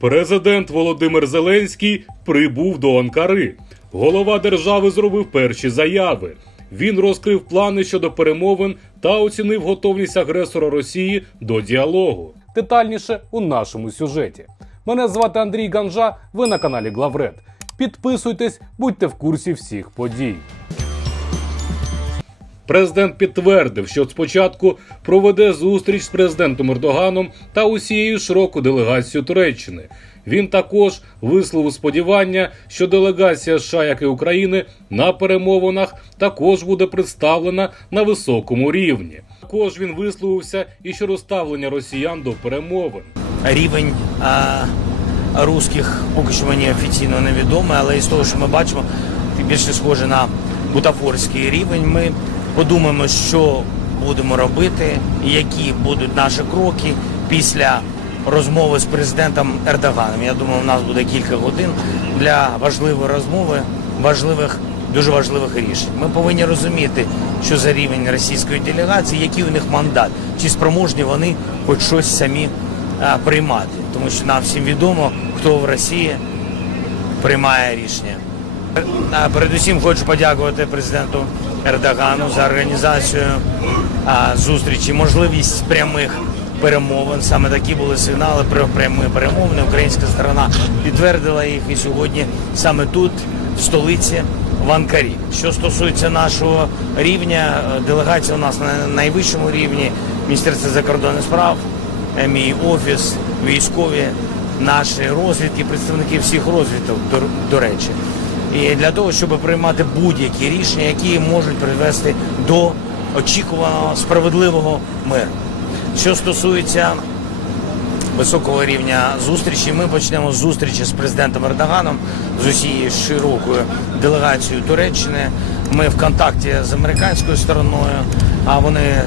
Президент Володимир Зеленський прибув до Анкари. Голова держави зробив перші заяви. Він розкрив плани щодо перемовин та оцінив готовність агресора Росії до діалогу. Детальніше у нашому сюжеті. Мене звати Андрій Ганжа. Ви на каналі Главред. Підписуйтесь, будьте в курсі всіх подій. Президент підтвердив, що спочатку проведе зустріч з президентом Ердоганом та усією широкою делегацією Туреччини. Він також висловив сподівання, що делегація США, як і України, на перемовинах також буде представлена на високому рівні. Також він висловився і щодо ставлення росіян до перемовин. рівень а, русських поки що мені офіційно невідомий, але із того, що ми бачимо, більше схоже на бутафорський рівень. Ми подумаємо, що будемо робити, які будуть наші кроки після розмови з президентом Ердоганом. Я думаю, у нас буде кілька годин для важливої розмови, важливих. Дуже важливих рішень. Ми повинні розуміти, що за рівень російської делегації, який у них мандат, чи спроможні вони хоч щось самі а, приймати, тому що нам всім відомо, хто в Росії приймає рішення. Передусім хочу подякувати президенту Ердогану за організацію зустрічі, можливість прямих перемовин. Саме такі були сигнали про прямі перемовини. Українська сторона підтвердила їх і сьогодні саме тут, в столиці. В Анкарі. Що стосується нашого рівня, делегація у нас на найвищому рівні Міністерство закордонних справ, мій офіс, військові, наші розвідки, представники всіх розвідок, до, до речі. І для того, щоб приймати будь-які рішення, які можуть привести до очікуваного справедливого миру. Що стосується високого рівня зустрічі. Ми почнемо з зустрічі з президентом Ердоганом, з усією широкою делегацією Туреччини. Ми в контакті з американською стороною, а вони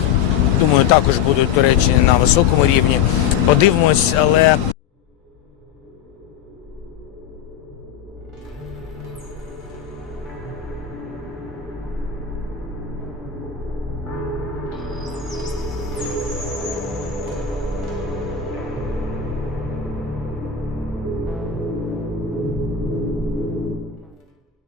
думаю також будуть Туреччині на високому рівні. Подивимось, але